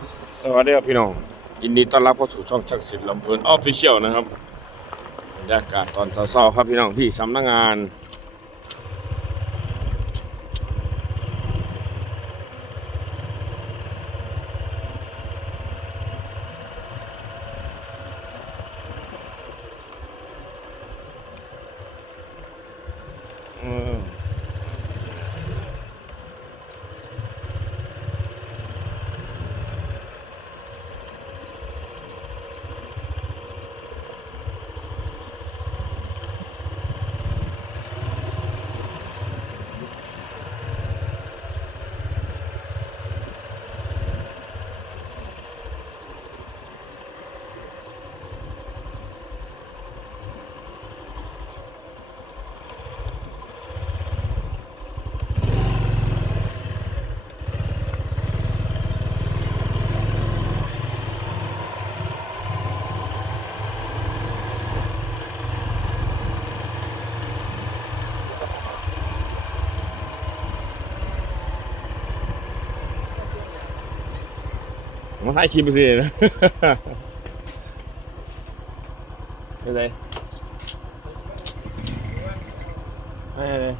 สวัสดีครับพี่น้องยินดีต้อนรับเข้าสู่ช่องชักสิทธิ์ลำเพลินออฟฟิเชียลนะครับบรรยากาศตอนเช้าๆครับพี่น้องที่สำนักงาน อืม มาถ่ายคลิปไปสินะไม่ได้ไม่ได้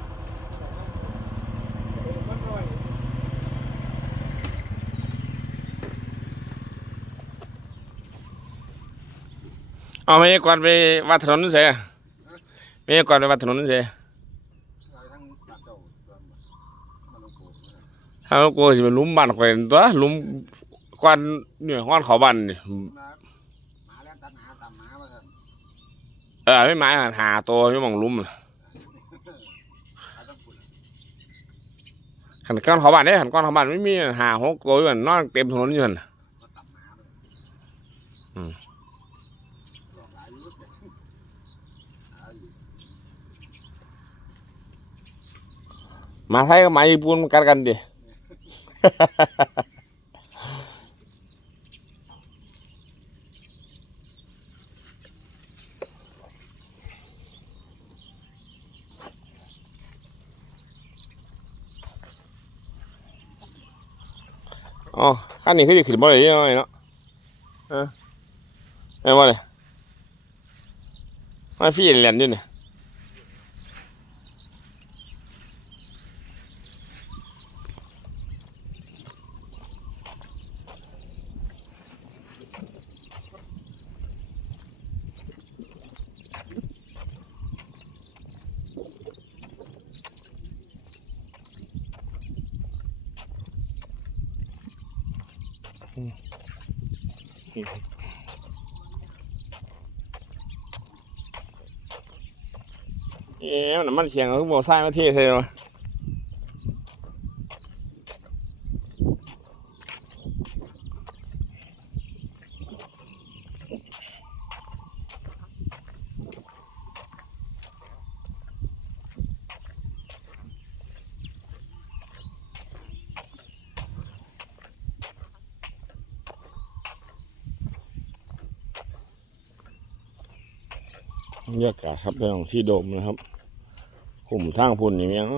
เอาไม่ก่อนไปวัดถนนนั่นเสียไม่ก่อนไปวัดถนนนั่นเสียถ้าเราโกลัวจะเป็นหลุมบ้านข่อยนั่นตัวหลุม ควันเหนี่ยควนเขาบ้านนี่หมาแล้วตัดหาตามหมาว่าซั่นเออไม่หมายหาตัวไม่มองลุมน่ะเขาต้องขุดหันก้อนเขาบ้านได้หันก้อนเขาบ้านไม่มีหาหกตัวอยู่หั่นนอนเต็มถนนอยู่หันก็ตับหมาเลยหลอกหลายยุทธเลยหาอยู่มาไทยกับหมาญี่ปุ่นมันกันกันดิ อ๋อขั้นนี้คือจะขึ้นบ่ได้ยังไงเนาะเออไม่บ่เลยมาฟรีแลนด์ด้วยเนี่ย เอ๊ะน้ำมันเขียงเขาบอกใส่มาเทใส่หรอ บรรยากาศครับเป็นของที่โดมนะครับกลุ่มทางพุ่นอย่างเงี้ยน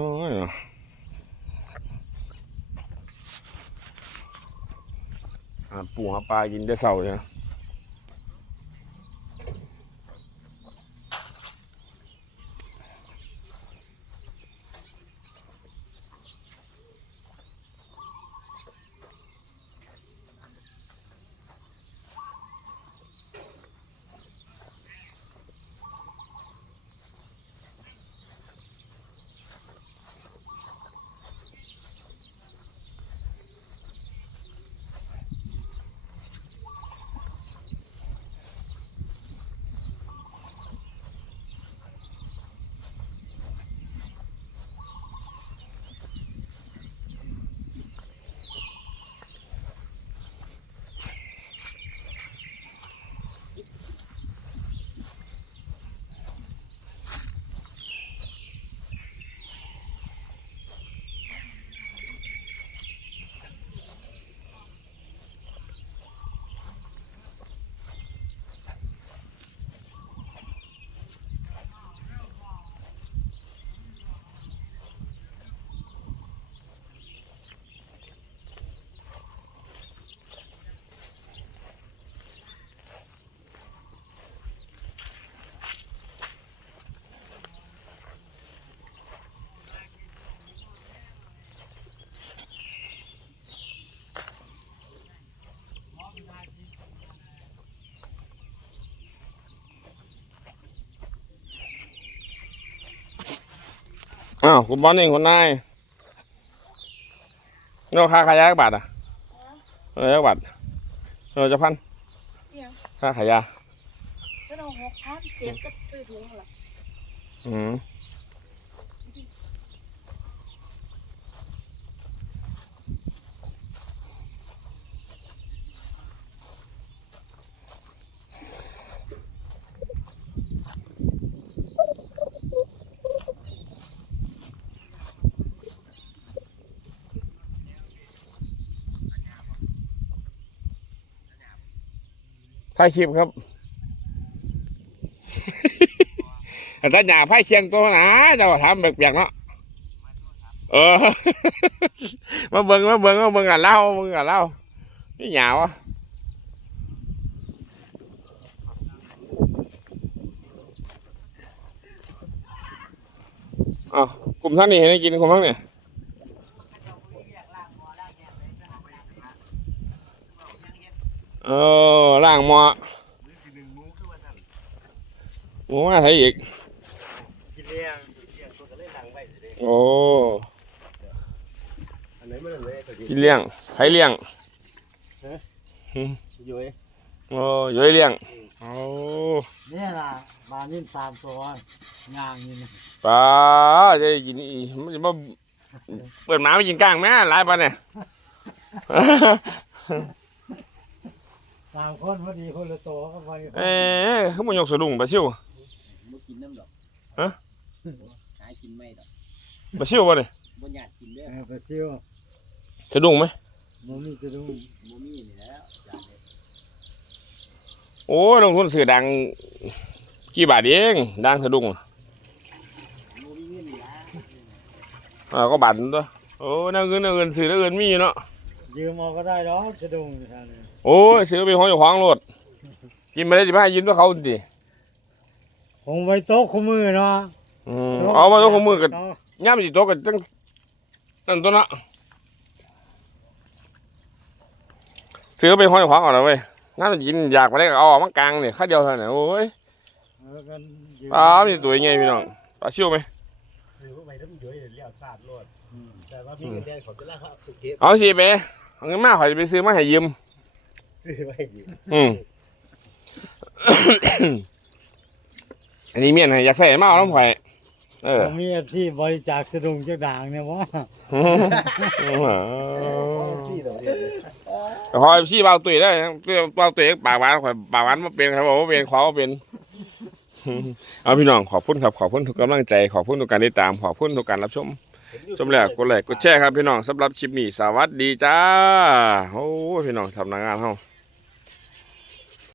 าะปูหาปลากินได้เสาร์เนี่ย คุณบอลนี่คนนายเนาค่าขายากี่บาทอะเออกี่บาทเออจะพันเนี่ยค่าขายาก็เอาหกพันเจ็ดก็ซื้อถุงละอืมายคลิปครับแต่หยาไพ่เชียงตัวหนาเจ้าทำเบียกๆเนาะเออมาเบิ่งมาเบิ่งมาเบิ่งกันเล่าเบิ่งกันเล่านี่หยาวะอ้าวกลุ่มท่านนี่เห็นได้กินกลุ่มท่านนี่ย เออล่างหมอหมูมาใส่อีกกินเลี้ยงเลี้ยงตัวก็เลยหลังไว้เลยโอ้อันไหนมันเลยตัวนี้กินเลี้ยงไผเลี้ยงอยู่ไอ้โอ้ยอยเลี้ยงโอ้เนี่ยล่ะมานิ่มตามตัวงางนี่นะปลาจะได้กินอีมันจะมาเปิดหมาไปกินกลางแม่หลายปานเนี่ย สามคนพอดีคนละตัวก็ไปเอ๊ะเขามันยกสะดุ้งปลาชิวบ่กินน้ำดอกฮะหากินไม่ดอกปลาชิวป่ะเนี่ยบ่อยากกินเด้อเออไปซิวสะดุ้งไหมมันมีจะดูบ่มีนี่แล้วอย่างนี้โอ้ยลงทุนซื้อดังกี่บาทเองดังสะดุ้งบ่มีเงินนี่ละอ่าก็บาทนึงตัวโอ้น่าเงินน่าเงินซื้อน่าเงินมีอยู่เนาะ ยืมเอาก็ได้หรอกจะดูนี่ท่านเลยโอ้ยซื้อไปห้อยอยู่ขวางรถกินมาได้สิบห้ายืมตัวเขาดิคงไว้โต๊ะคู่มือเนาะอืมเอามาตัวของมือกันเนาะย่ามสิโตกันจังนั่นตัวเนาะซื้อไปห้อยขวางเก่อนเลยเว้ยน่าจะกินอยากไปได้ก็เอาออกมากลางเนี่ยค่าเดียวเท่านั้นโอ้ยเออกันยืมปลามีตัวยังไงพี่น้องปลาชิวไหมซื้อไปน้ำเยอะเลี้ยวซาดรถแต่ว่ามีเงินแดงเขาจะล่าครับสุเก็บเอาสิไป เอาเงินมาขอยจะไปซื้อมาให้ยืมซื้อไว้อยู่อืม อันนี้เมียนให้อยากใส่มาเอาน้ำข่อยเออ ผมมีเอฟซีบริจาคสะดุงจากด่างเนี่ยว่าซี่ดอกเดียวขอพี่เบาตุ๋ยได้เบาตุ๋ยปากหวานข่อยปากหวานมาเป็นครับบอกว่าเป็นขอว่าเป็น เอาพี่น้องขอบคุณครับขอบคุณทุกกำลังใจขอบคุณทุกการติดตามขอบคุณทุกการรับชม ชมแล้วกดไลค์กดแชร์ครับพี่น้องสำหรับคลิปนี้สวัสดีจ้าโอ้ยพี่น้องทำงานเฮา